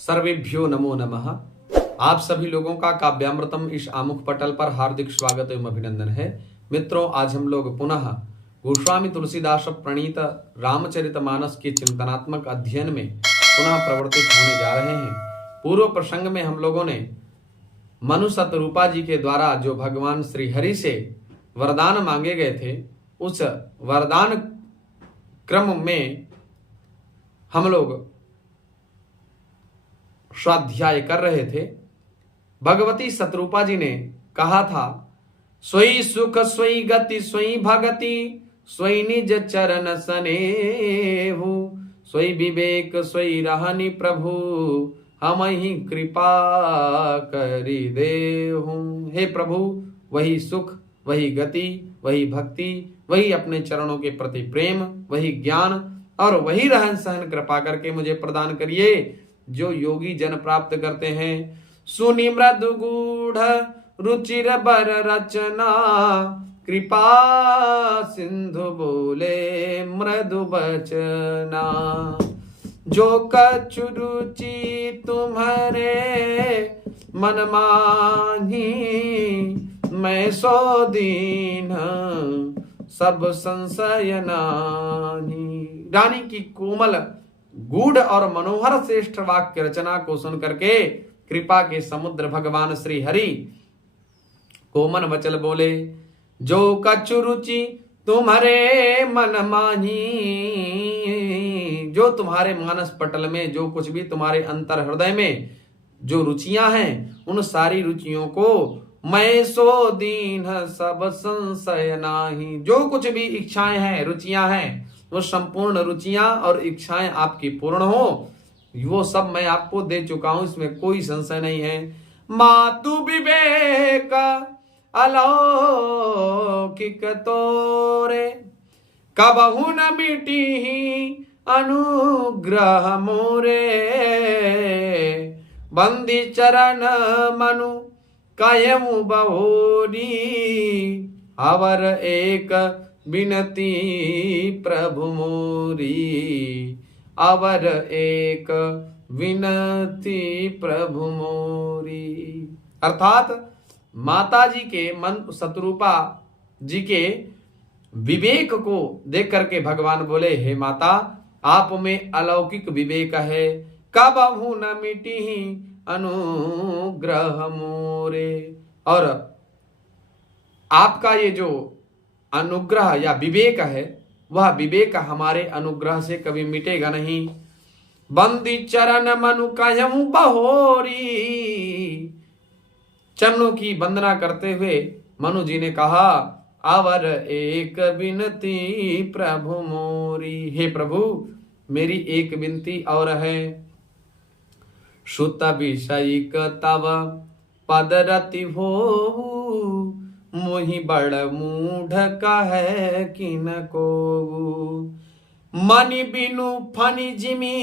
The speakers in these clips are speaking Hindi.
सर्वेभ्यो नमो नमः। आप सभी लोगों का काव्यामृतम इस आमुख पटल पर हार्दिक स्वागत एवं अभिनंदन है। मित्रों, आज हम लोग पुनः गोस्वामी तुलसीदास प्रणीत रामचरितमानस के चिंतनात्मक अध्ययन में पुनः प्रवर्तित होने जा रहे हैं। पूर्व प्रसंग में हम लोगों ने मनु शतरूपा जी के द्वारा जो भगवान श्री हरि से वरदान मांगे गए थे, उस वरदान क्रम में हम लोग स्वाध्याय कर रहे थे। भगवती शतरूपा जी ने कहा था, सोई सुख सोई गति सोई भगति सोई निज चरण सनेहु, सोई विवेक सोई रहनि प्रभु हम ही कृपा करि देहु। हे प्रभु, वही सुख, वही गति, वही भक्ति, वही अपने चरणों के प्रति प्रेम, वही ज्ञान और वही रहन सहन कृपा करके मुझे प्रदान करिए जो योगी जन प्राप्त करते हैं। सुनि मृदु गूढ़ रुचिर बर रचना, कृपा सिंधु बोले मृदु बचना। जो कछु रुचि तुम्हारे मन माही, मैं सो दीन सब संशय नाही। रानी की कोमल गूढ़ और मनोहर श्रेष्ठ वाक्य रचना को सुन करके कृपा के समुद्र भगवान श्री हरि कोमल वचन बोले, जो कछु रुचि तुम्हारे मन माही। जो तुम्हारे मानस पटल में जो कुछ भी तुम्हारे अंतर हृदय में जो रुचियां हैं, उन सारी रुचियों को मैं सो दीन सब संशय नाही। जो कुछ भी इच्छाएं हैं, रुचियां हैं, वो संपूर्ण रुचियां और इच्छाएं आपकी पूर्ण हो, वो सब मैं आपको दे चुका हूं, इसमें कोई संशय नहीं है। मातु विवेक अलौकिक तोरे, कबहु न मिटी अनुग्रह मोरे। बंदी चरण मनु कायमु बहोरी, अवर एक बिनती प्रभु मोरी। अवर एक विनती प्रभु मोरी। अर्थात माता जी के मन शतरूपा जी के विवेक को देख करके भगवान बोले, हे माता, आप में अलौकिक विवेक है, कबहु न मिटी अनुग्रह मोरे। और आपका ये जो अनुग्रह या विवेक है, वह विवेक हमारे अनुग्रह से कभी मिटेगा नहीं। बंदी चरण मनु कायमु बहोरी। चरणों की वंदना करते हुए मनु जी ने कहा, अवर एक विनती प्रभु मोरी। हे प्रभु, मेरी एक विनती और है। सुत विषयिक तव पदरति हो, मोहि बड़ मूढ़ कहे किन को। मनि बिनु फनि जिमी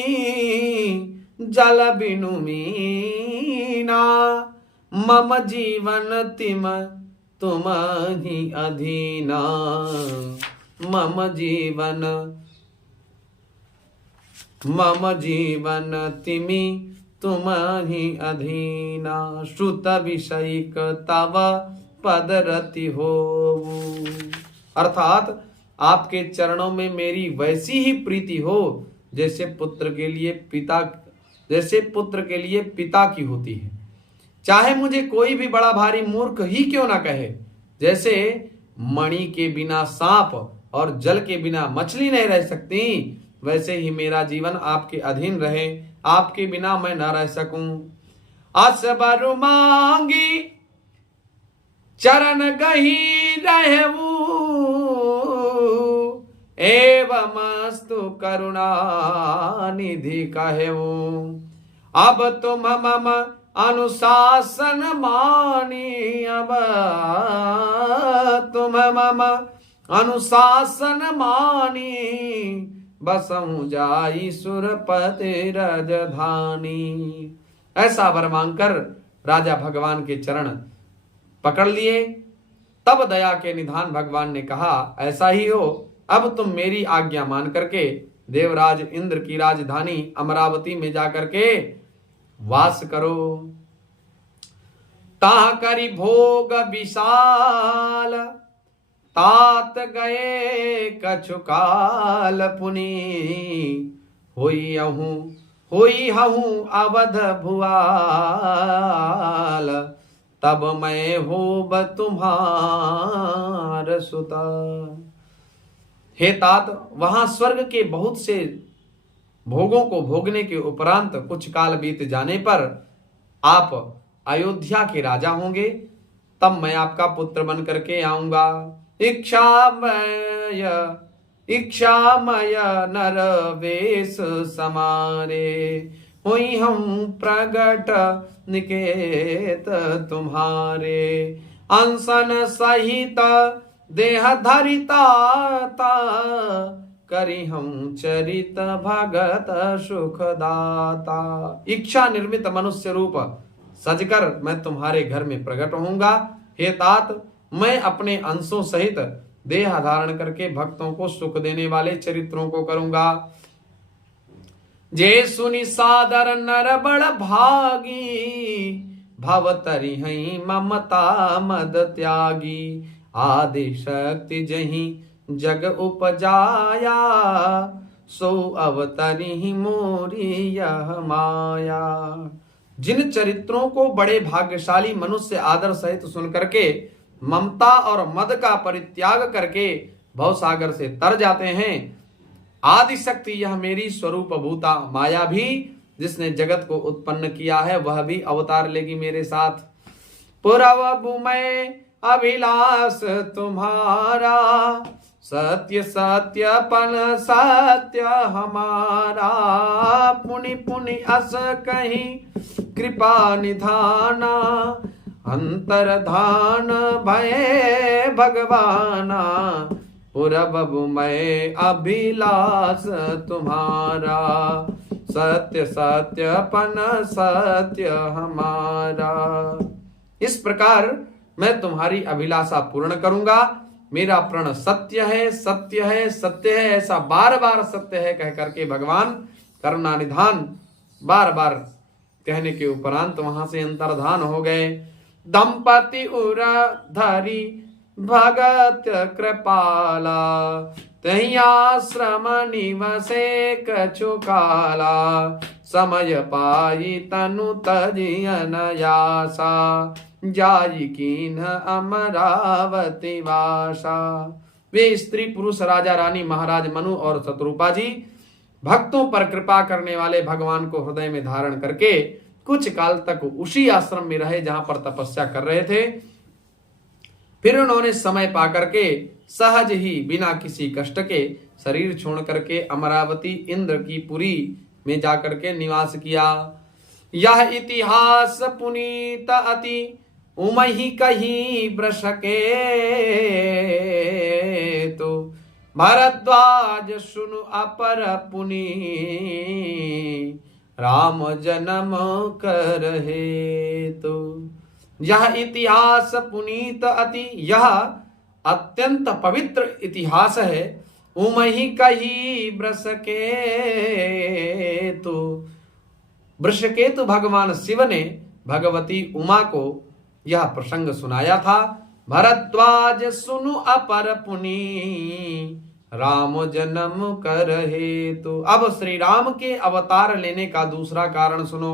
जल बिनु मीना, मम जीवन तिम तुम ही अधीना। मम जीवन तिमि तुम ही अधीना। श्रुत विषयिक तव पदरति हो। अर्थात आपके चरणों में मेरी वैसी ही प्रीति हो जैसे पुत्र के लिए पिता की होती है। चाहे मुझे कोई भी बड़ा भारी मूर्ख ही क्यों ना कहे। जैसे मणि के बिना सांप और जल के बिना मछली नहीं रह सकती, वैसे ही मेरा जीवन आपके अधीन रहे, आपके बिना मैं ना रह सकूं। असबर मांगी चरण गही रहू, एवमस्तु करुणा निधि कहेऊ। अब तुम मम अनुशासन मानी, अब तुम मम अनुशासन मानी। बसहु जाई सुरपति राजधानी। ऐसा वर मांगकर राजा भगवान के चरण पकड़ लिए। तब दया के निधान भगवान ने कहा, ऐसा ही हो, अब तुम मेरी आज्ञा मान करके देवराज इंद्र की राजधानी अमरावती में जाकर के वास करो। ताह करी भोग विशाल, तात गए कछु काल पुनि, होई हूँ अवध भुआल, तब मैं होब तुम्हार सुता। हे तात, वहां स्वर्ग के बहुत से भोगों को भोगने के उपरांत कुछ काल बीत जाने पर आप अयोध्या के राजा होंगे, तब मैं आपका पुत्र बन करके आऊंगा। इच्छामय नर वेश समारे, हुई हम प्रगट निकेत तुम्हारे, अंसन सहित देह धरिता, करी हम चरित भगत सुखदाता। इच्छा निर्मित मनुष्य रूप सजकर मैं तुम्हारे घर में प्रकट होऊंगा। हे तात, मैं अपने अंशों सहित देह धारण करके भक्तों को सुख देने वाले चरित्रों को करूंगा। जे सुनि सादर नर बड़ भागी, भवतरि हई ममता मद त्यागी, आदि शक्ति जही जग उपजाया, सो अवतरी मोरी यह माया। जिन चरित्रों को बड़े भाग्यशाली मनुष्य आदर सहित सुन करके ममता और मद का परित्याग करके भवसागर से तर जाते हैं, आदि शक्ति यह मेरी स्वरूप भूता माया भी, जिसने जगत को उत्पन्न किया है, वह भी अवतार लेगी मेरे साथ। पुरवबु मैं अभिलाष तुम्हारा, सत्य सत्यपन सत्य हमारा, पुनि पुनि अस कहीं कृपा निधाना, अंतरधान भय भगवाना, पुरबु मैं अभिलाष तुम्हारा, सत्य सत्यपन सत्य हमारा। इस प्रकार मैं तुम्हारी अभिलाषा पूर्ण करूंगा। मेरा प्रण सत्य है, सत्य है, सत्य है, ऐसा बार बार सत्य है कह करके भगवान करुणा निधान बार बार कहने के उपरांत वहां से अंतर्धान हो गए। दंपति उर धरी भगत कृपाला, तही आश्रम निवसे कछु काला, समय पाई तनु तजियन यासा, जाई कीन अमरावती वासा। वे स्त्री पुरुष राजा रानी महाराज मनु और शत्रुपा जी भक्तों पर कृपा करने वाले भगवान को हृदय में धारण करके कुछ काल तक उसी आश्रम में रहे जहां पर तपस्या कर रहे थे। फिर उन्होंने समय पा करके सहज ही बिना किसी कष्ट के शरीर छोड़ करके अमरावती इंद्र की पुरी में जाकर के निवास किया। यह इतिहास पुनीत अति उमहि कही ब्रशके, तो भरद्वाज सुनु अपर पुनि, राम जन्म कर हे। तो यह इतिहास पुनीत अति, यह अत्यंत पवित्र इतिहास है। उमहि कही ब्रशके, तो वृषकेतु भगवान शिव ने भगवती उमा को यह प्रसंग सुनाया था। भरद्वाज सुनु अपर पुनि, राम जन्म कर हे। तो अब श्री राम के अवतार लेने का दूसरा कारण सुनो।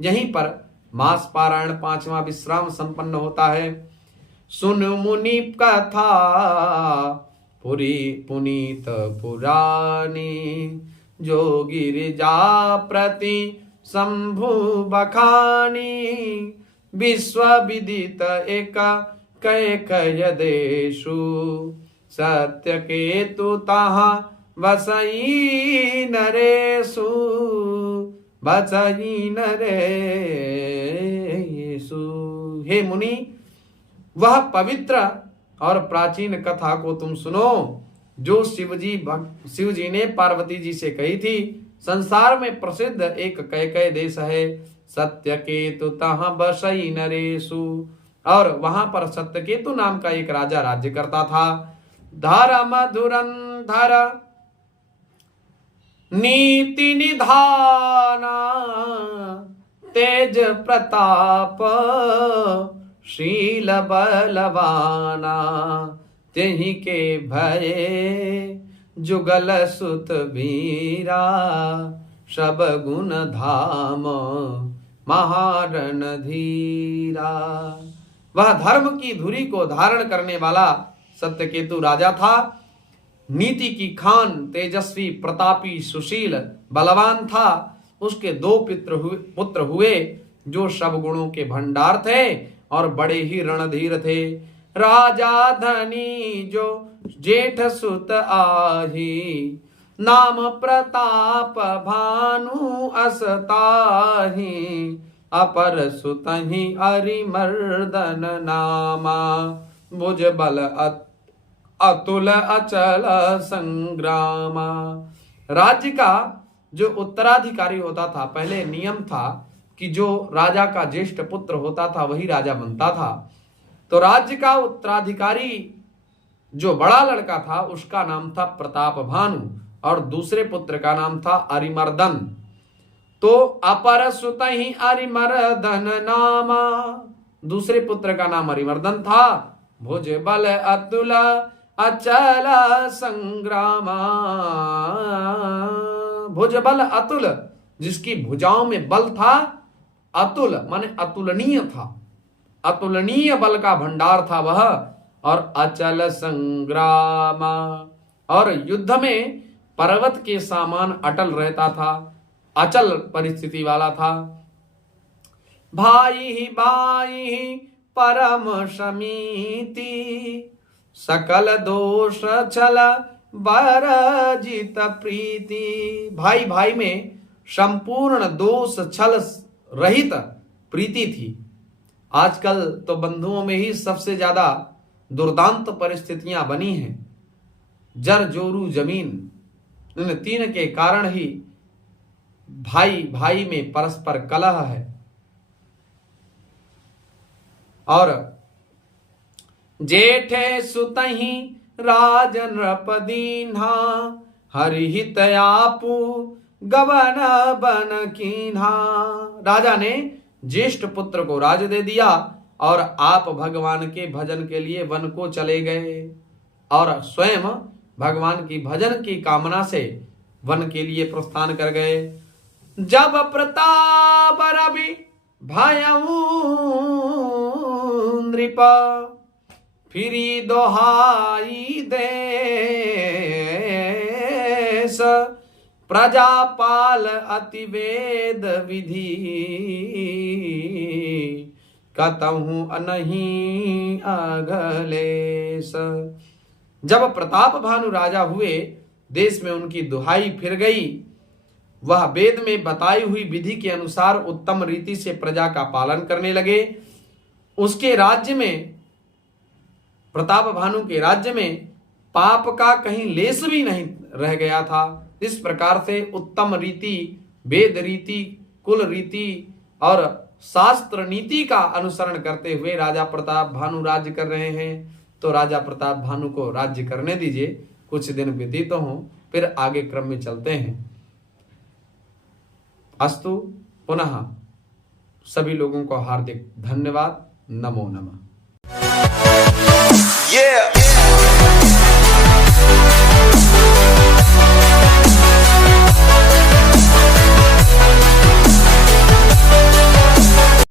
यहीं पर मास पारायण 5वां विश्राम संपन्न होता है। सुन मुनि कथा पुरी पुनीत पुरानी, जो गिरिजा प्रति शंभु बखानी, विश्व विदित एक कय कय देशु, सत्य केतु ताहा बसई नरेशु, बसई नरेशु। हे मुनि, वह पवित्र और प्राचीन कथा को तुम सुनो जो शिव जी ने पार्वती जी से कही थी। संसार में प्रसिद्ध एक कैकेय देश है, सत्यकेतु तह बसई नरेशु, और वहां पर सत्यकेतु नाम का एक राजा राज्य करता था। धर्म धुरंधर नीति निधाना, तेज प्रताप शील बलवाना, तेहि के भये जुगल सुत वीरा, सब गुण धाम महारण धीरा। वह धर्म की धुरी को धारण करने वाला सत्यकेतु राजा था। नीति की खान, तेजस्वी, प्रतापी, सुशील, बलवान था। उसके 2 पुत्र हुए जो सब गुणों के भंडार थे और बड़े ही रणधीर थे। राजा धनी जो जेठ सुत आही, नाम प्रताप भानु असताही, अपर सुतहि अरिमर्दन नामा, भुज बल अतुल अचल संग्रामा। राज्य का जो उत्तराधिकारी होता था, पहले नियम था कि जो राजा का ज्येष्ठ पुत्र होता था वही राजा बनता था। तो राज्य का उत्तराधिकारी जो बड़ा लड़का था उसका नाम था प्रताप भानु और दूसरे पुत्र का नाम था अरिमर्दन। तो अपर सुतहि अरिमर्दन नामा, दूसरे पुत्र का नाम अरिमर्दन था। भुज बल अतुल अचल संग्रामा, भुज बल अतुल, जिसकी भुजाओं में बल था। अतुल माने अतुलनीय था, अतुलनीय बल का भंडार था वह। और अचल संग्रामा, और युद्ध में पर्वत के समान अटल रहता था, अचल परिस्थिति वाला था। भाई भाई परम समीति, सकल दोष छल बरजित प्रीति। भाई भाई में संपूर्ण दोष छल रहित प्रीति थी। आजकल तो बंधुओं में ही सबसे ज्यादा दुर्दांत परिस्थितियां बनी हैं। जर जोरू जमीन, इन 3 के कारण ही भाई भाई में परस्पर कलह है। और जेठे सुतहि राजन नृपदीन्हा, हरिहित आपू गवन बन कीन्हा। राजा ने ज्येष्ठ पुत्र को राज दे दिया और आप भगवान के भजन के लिए वन को चले गए और स्वयं भगवान की भजन की कामना से वन के लिए प्रस्थान कर गए। जब प्रताप रवि भयऊ नृप, फिरी दोहाई देश, प्रजापाल अतिवेद विधि, कतहु अनहीं अघलेश। जब प्रताप भानु राजा हुए, देश में उनकी दुहाई फिर गई। वह वेद में बताई हुई विधि के अनुसार उत्तम रीति से प्रजा का पालन करने लगे। उसके राज्य में, प्रताप भानु के राज्य में पाप का कहीं लेस भी नहीं रह गया था। इस प्रकार से उत्तम रीति, वेद रीति, कुल रीति और शास्त्र नीति का अनुसरण करते हुए राजा प्रताप भानु राज्य कर रहे हैं। तो राजा प्रताप भानु को राज्य करने दीजिए, कुछ दिन व्यतीत तो हों, फिर आगे क्रम में चलते हैं। अस्तु। पुनः सभी लोगों को हार्दिक धन्यवाद। नमो नमः।